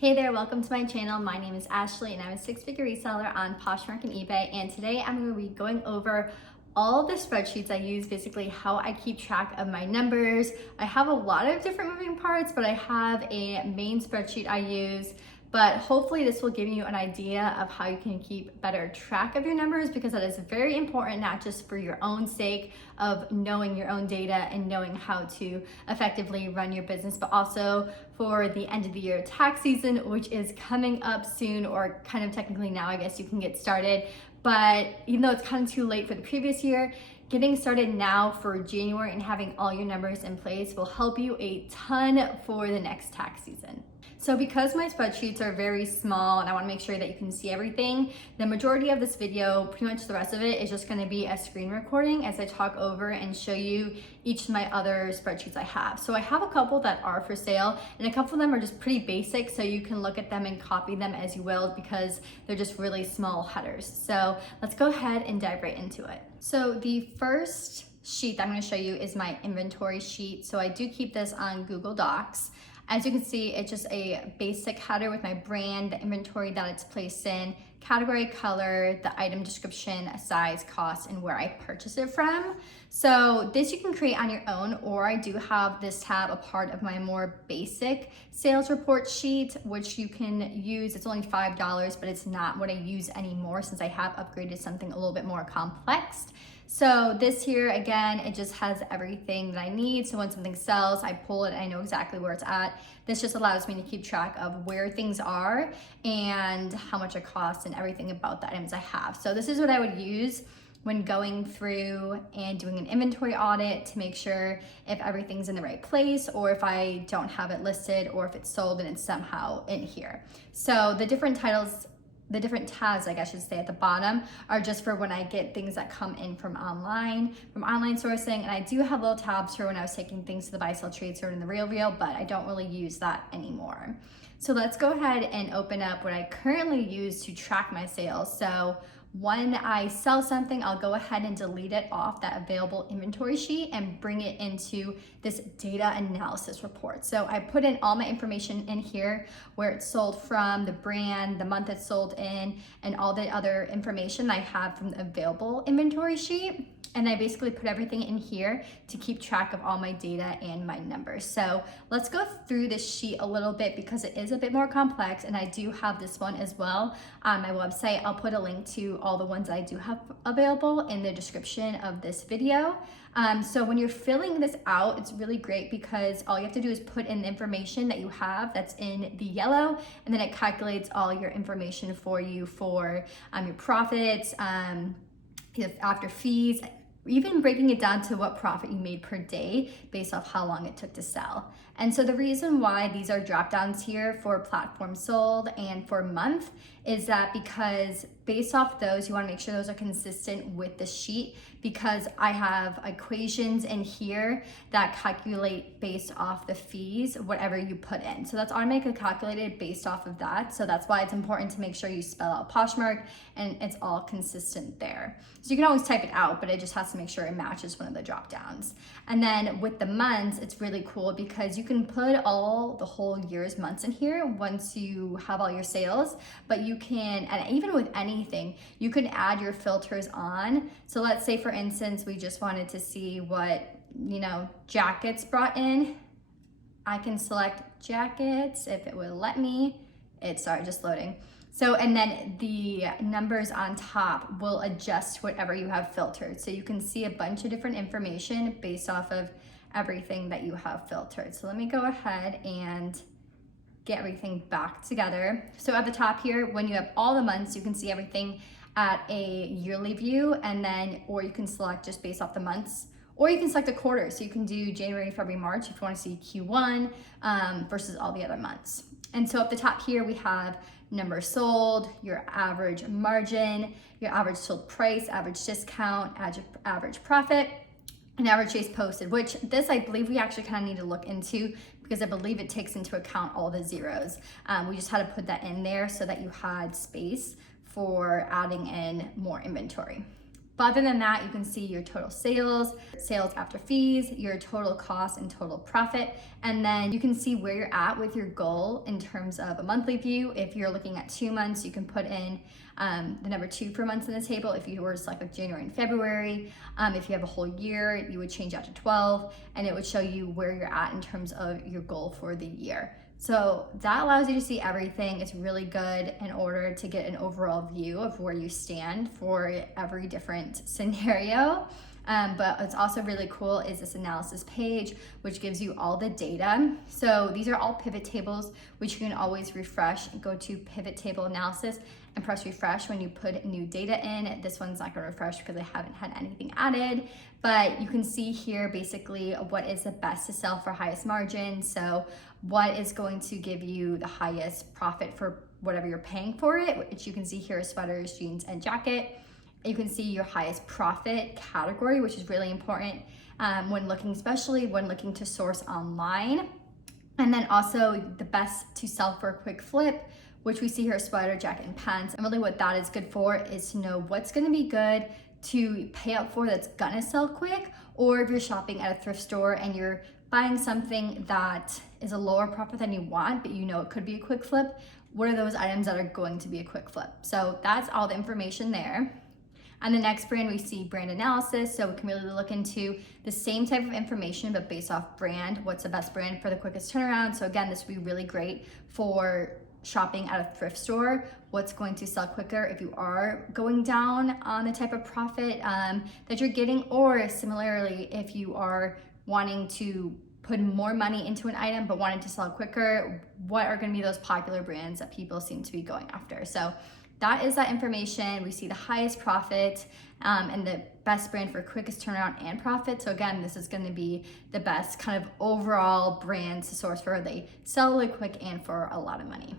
Hey there, welcome to my channel. My name is Ashley and I'm a six-figure reseller on Poshmark and eBay. And today I'm going to be going over all the spreadsheets I use, basically how I keep track of my numbers. I have a lot of different moving parts, but I have a main spreadsheet I use. But hopefully this will give you an idea of how you can keep better track of your numbers, because that is very important, not just for your own sake of knowing your own data and knowing how to effectively run your business, but also for the end of the year tax season, which is coming up soon, or kind of technically now, I guess you can get started. But even though it's kind of too late for the previous year, getting started now for January and having all your numbers in place will help you a ton for the next tax season. So because my spreadsheets are very small and I want to make sure that you can see everything, the majority of this video, pretty much the rest of it, is just going to be a screen recording as I talk over and show you each of my other spreadsheets I have. So I have a couple that are for sale and a couple of them are just pretty basic, so you can look at them and copy them as you will because they're just really small headers. So let's go ahead and dive right into it. So the first sheet that I'm going to show you is my inventory sheet. So I do keep this on Google Docs. As you can see, it's just a basic header with my brand, the inventory that it's placed in, category, color, the item description, size, cost, and where I purchase it from. So this you can create on your own, or I do have this tab a part of my more basic sales report sheet, which you can use. It's only $5, but it's not what I use anymore since I have upgraded something a little bit more complex. So this here, again, it just has everything that I need. So when something sells, I pull it, I know exactly where it's at. This just allows me to keep track of where things are and how much it costs and everything about the items I have. So this is what I would use when going through and doing an inventory audit to make sure if everything's in the right place, or if I don't have it listed, or if it's sold and it's somehow in here. So the different tabs, I guess I should say, at the bottom are just for when I get things that come in from online sourcing. And I do have little tabs for when I was taking things to the buy, sell, trade, store, and the Real, but I don't really use that anymore. So let's go ahead and open up what I currently use to track my sales. So when I sell something, I'll go ahead and delete it off that available inventory sheet and bring it into this data analysis report. So I put in all my information in here, where it's sold from, the brand, the month it's sold in, and all the other information I have from the available inventory sheet. And I basically put everything in here to keep track of all my data and my numbers. So let's go through this sheet a little bit because it is a bit more complex, and I do have this one as well on my website. I'll put a link to all the ones I do have available in the description of this video. So when you're filling this out, it's really great because all you have to do is put in the information that you have that's in the yellow, and then it calculates all your information for you for your profits, after fees, even breaking it down to what profit you made per day based off how long it took to sell. And so the reason why these are drop downs here for platform sold and for month is that because based off those, you want to make sure those are consistent with the sheet, because I have equations in here that calculate based off the fees, whatever you put in. So that's automatically calculated based off of that. So that's why it's important to make sure you spell out Poshmark and it's all consistent there. So you can always type it out, but it just has to make sure it matches one of the drop downs. And then with the months, it's really cool because you can put all the whole year's months in here once you have all your sales, but you can, and even with anything, you can add your filters on. So let's say, for instance, we just wanted to see what, jackets brought in. I can select jackets if it would let me. Sorry, just loading. So, and then the numbers on top will adjust whatever you have filtered. So you can see a bunch of different information based off of everything that you have filtered. So let me go ahead and get everything back together. So at the top here, when you have all the months, you can see everything at a yearly view, and then, or you can select just based off the months, or you can select a quarter. So you can do January, February, March if you want to see Q1 versus all the other months. And so at the top here, we have number sold, your average margin, your average sold price, average discount, average profit, and average days posted, which this I believe we actually kind of need to look into because I believe it takes into account all the zeros. We just had to put that in there so that you had space for adding in more inventory. But other than that, you can see your total sales, sales after fees, your total cost and total profit. And then you can see where you're at with your goal in terms of a monthly view. If you're looking at 2 months, you can put in the number 2 for months in the table. If you were to select like January and February, if you have a whole year, you would change that to 12, and it would show you where you're at in terms of your goal for the year. So that allows you to see everything. It's really good in order to get an overall view of where you stand for every different scenario. But what's also really cool is this analysis page, which gives you all the data. So these are all pivot tables, which you can always refresh and go to pivot table analysis and press refresh when you put new data in. This one's not gonna refresh because I haven't had anything added, but you can see here basically what is the best to sell for highest margin. So what is going to give you the highest profit for whatever you're paying for it, which you can see here is sweaters, jeans, and jacket. You can see your highest profit category, which is really important when looking, especially when looking to source online. And then also the best to sell for a quick flip, which we see here, sweater, jacket, and pants. And really what that is good for is to know what's gonna be good to pay up for that's gonna sell quick, or if you're shopping at a thrift store and you're buying something that is a lower profit than you want, but you know it could be a quick flip, what are those items that are going to be a quick flip? So that's all the information there. On the next brand, we see brand analysis. So we can really look into the same type of information, but based off brand, what's the best brand for the quickest turnaround. So again, this would be really great for shopping at a thrift store, what's going to sell quicker if you are going down on the type of profit that you're getting, or similarly, if you are wanting to put more money into an item but wanting to sell quicker, what are going to be those popular brands that people seem to be going after. So that is that information. We see the highest profit and the best brand for quickest turnaround and profit. So again, this is going to be the best kind of overall brands to source for. They sell really quick and for a lot of money.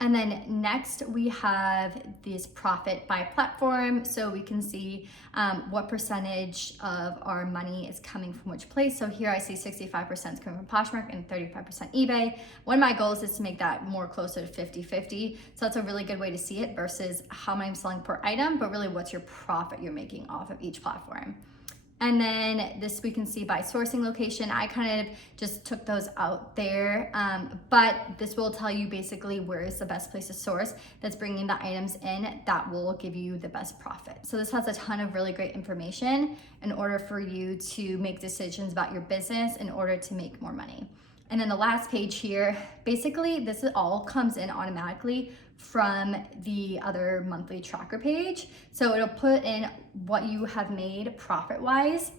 And then next we have this profit by platform. So we can see what percentage of our money is coming from which place. So here I see 65% is coming from Poshmark and 35% eBay. One of my goals is to make that more closer to 50-50. So that's a really good way to see it versus how many I'm selling per item, but really what's your profit you're making off of each platform. And then this we can see by sourcing location. I kind of just took those out there, but this will tell you basically where is the best place to source that's bringing the items in that will give you the best profit. So this has a ton of really great information in order for you to make decisions about your business in order to make more money. And then the last page here, basically this all comes in automatically from the other monthly tracker page. So it'll put in what you have made profit-wise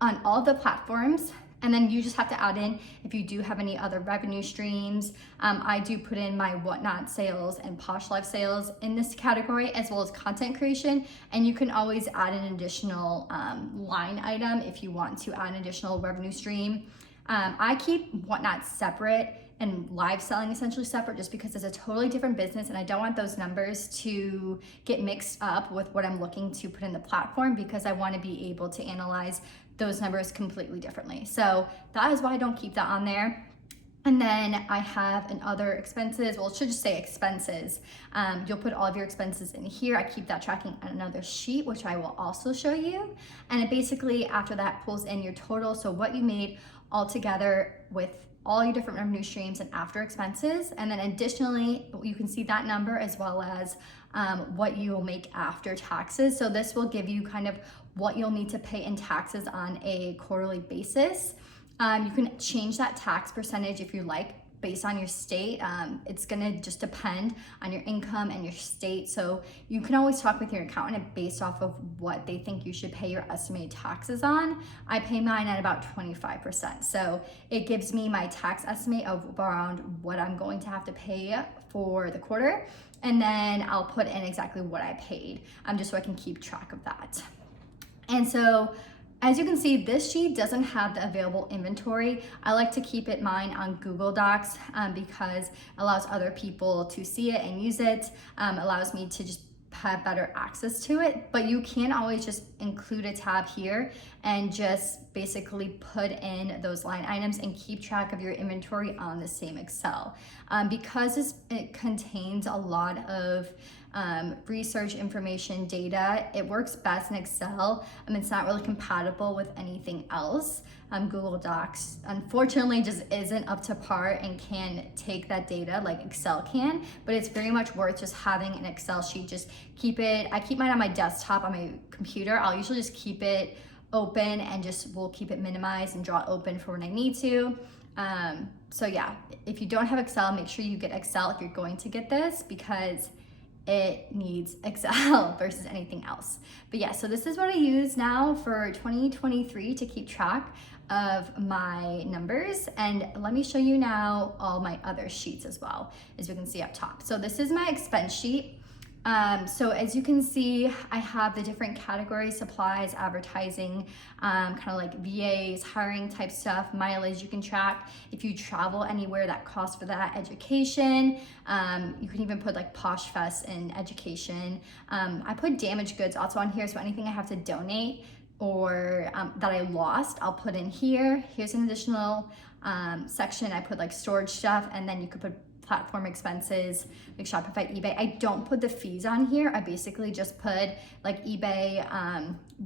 on all the platforms. And then you just have to add in if you do have any other revenue streams. I do put in my Whatnot sales and Posh Life sales in this category, as well as content creation. And you can always add an additional line item if you want to add an additional revenue stream. I keep Whatnot separate and live selling essentially separate just because it's a totally different business and I don't want those numbers to get mixed up with what I'm looking to put in the platform, because I want to be able to analyze those numbers completely differently. So that is why I don't keep that on there. And then I have an other expenses, well, it should just say expenses. You'll put all of your expenses in here. I keep that tracking on another sheet, which I will also show you. And it basically, after that, pulls in your total. So what you made all together with all your different revenue streams and after expenses. And then additionally, you can see that number as well as what you will make after taxes. So this will give you kind of what you'll need to pay in taxes on a quarterly basis. You can change that tax percentage if you like based on your state. It's gonna just depend on your income and your state. So you can always talk with your accountant based off of what they think you should pay your estimated taxes on. I pay mine at about 25%. So it gives me my tax estimate of around what I'm going to have to pay for the quarter. And then I'll put in exactly what I paid, just so I can keep track of that. And so, as you can see, this sheet doesn't have the available inventory. I like to keep it mine on Google Docs because it allows other people to see it and use it. Allows me to just have better access to it, but you can always just include a tab here and just basically put in those line items and keep track of your inventory on the same Excel. Because it contains a lot of research information, data. It works best in Excel. It's not really compatible with anything else. Google Docs, unfortunately, just isn't up to par and can take that data like Excel can, but it's very much worth just having an Excel sheet. Just keep it, I keep mine on my desktop on my computer. I'll usually just keep it open and we'll keep it minimized and draw it open for when I need to. So yeah, if you don't have Excel, make sure you get Excel if you're going to get this, because it needs Excel versus anything else. But yeah, so this is what I use now for 2023 to keep track of my numbers. And let me show you now all my other sheets as well, as you can see up top. So this is my expense sheet. So as you can see, I have the different categories: supplies, advertising, kind of like VAs, hiring type stuff, mileage you can track. If you travel anywhere, that costs for that, education. You can even put like Posh Fest in education. I put damaged goods also on here, so anything I have to donate or that I lost, I'll put in here. Here's an additional section. I put like storage stuff, and then you could put platform expenses, like Shopify, eBay. I don't put the fees on here. I basically just put like eBay,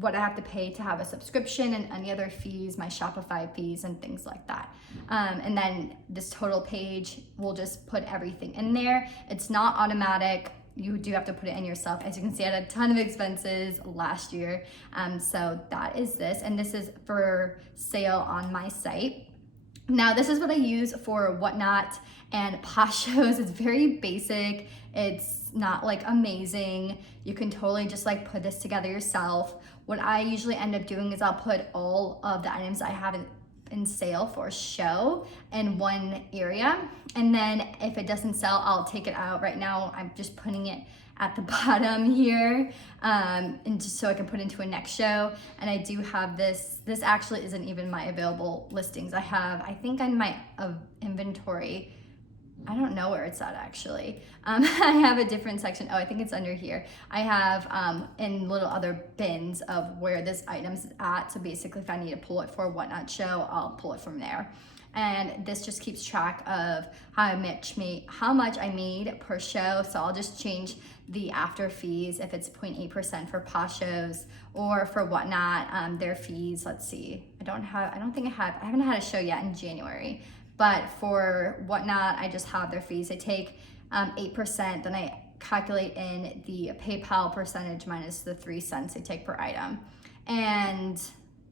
what I have to pay to have a subscription, and any other fees, my Shopify fees and things like that. And then this total page, we'll just put everything in there. It's not automatic. You do have to put it in yourself. As you can see, I had a ton of expenses last year. So that is this, and this is for sale on my site. Now, this is what I use for Whatnot and Poshos. It's very basic. It's not like amazing. You can totally just like put this together yourself. What I usually end up doing is I'll put all of the items I have in sale for show in one area. And then if it doesn't sell, I'll take it out. Right now, I'm just putting it at the bottom here, and just so I can put into a next show. And I do have this actually isn't even my available listings. I think on my inventory, I don't know where it's at actually. I have a different section. Oh, I think it's under here. I have in little other bins of where this item's at. So basically if I need to pull it for a Whatnot show, I'll pull it from there. And this just keeps track of how much I made per show. So I'll just change the after fees if it's 0.8% for Poshos, or for Whatnot, their fees. Let's see. I haven't had a show yet in January, but for Whatnot, I just have their fees. They take 8%, then I calculate in the PayPal percentage minus the 3 cents they take per item. And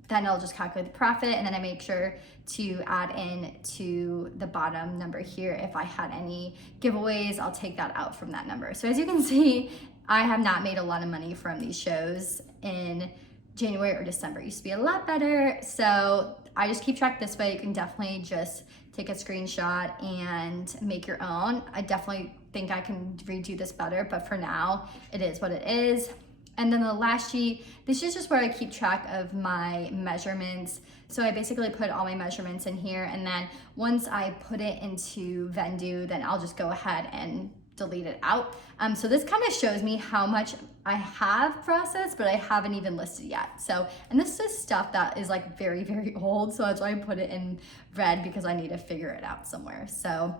then I'll just calculate the profit, and then I make sure to add in to the bottom number here. If I had any giveaways, I'll take that out from that number. So as you can see, I have not made a lot of money from these shows in January or December. It used to be a lot better. So I just keep track this way. You can definitely just take a screenshot and make your own. I definitely think I can redo this better, but for now, it is what it is. And then the last sheet, this is just where I keep track of my measurements. So I basically put all my measurements in here, and then once I put it into Vendu, then I'll just go ahead and delete it out. So this kind of shows me how much I have processed, but I haven't even listed yet. So, and this is stuff that is like very, very old. So that's why I put it in red, because I need to figure it out somewhere. So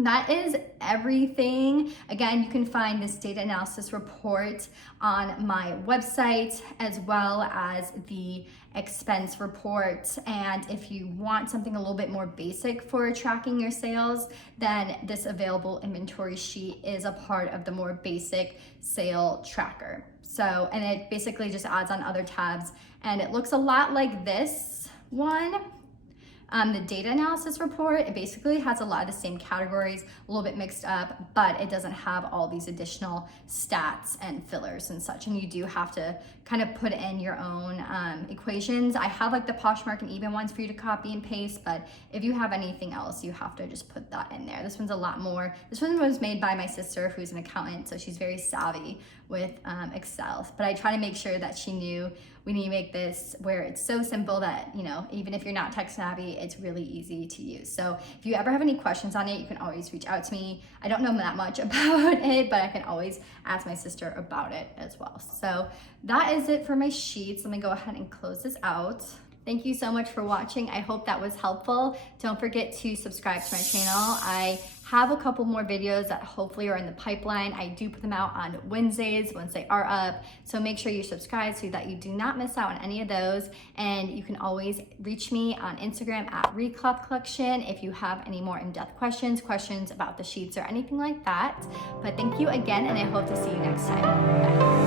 that is everything. Again, you can find this data analysis report on my website, as well as the expense report. And if you want something a little bit more basic for tracking your sales, then this available inventory sheet is a part of the more basic sale tracker. So, and it basically just adds on other tabs, and it looks a lot like this one. The data analysis report, it basically has a lot of the same categories, a little bit mixed up, but it doesn't have all these additional stats and fillers and such. And you do have to kind of put in your own equations. I have like the Poshmark and eBay ones for you to copy and paste, but if you have anything else, you have to just put that in there. This one's a lot more. This one was made by my sister, who's an accountant, so she's very savvy with Excel. But I try to make sure that she knew we need to make this where it's so simple that, you know, even if you're not tech savvy, it's really easy to use. So if you ever have any questions on it, you can always reach out to me. I don't know that much about it, but I can always ask my sister about it as well. So that is it for my sheets. Let me go ahead and close this out. Thank you so much for watching. I hope that was helpful. Don't forget to subscribe to my channel. I have a couple more videos that hopefully are in the pipeline. I do put them out on Wednesdays once they are up. So make sure you subscribe so that you do not miss out on any of those. And you can always reach me on Instagram at reclothcollection if you have any more in-depth questions about the sheets or anything like that. But thank you again, and I hope to see you next time. Bye.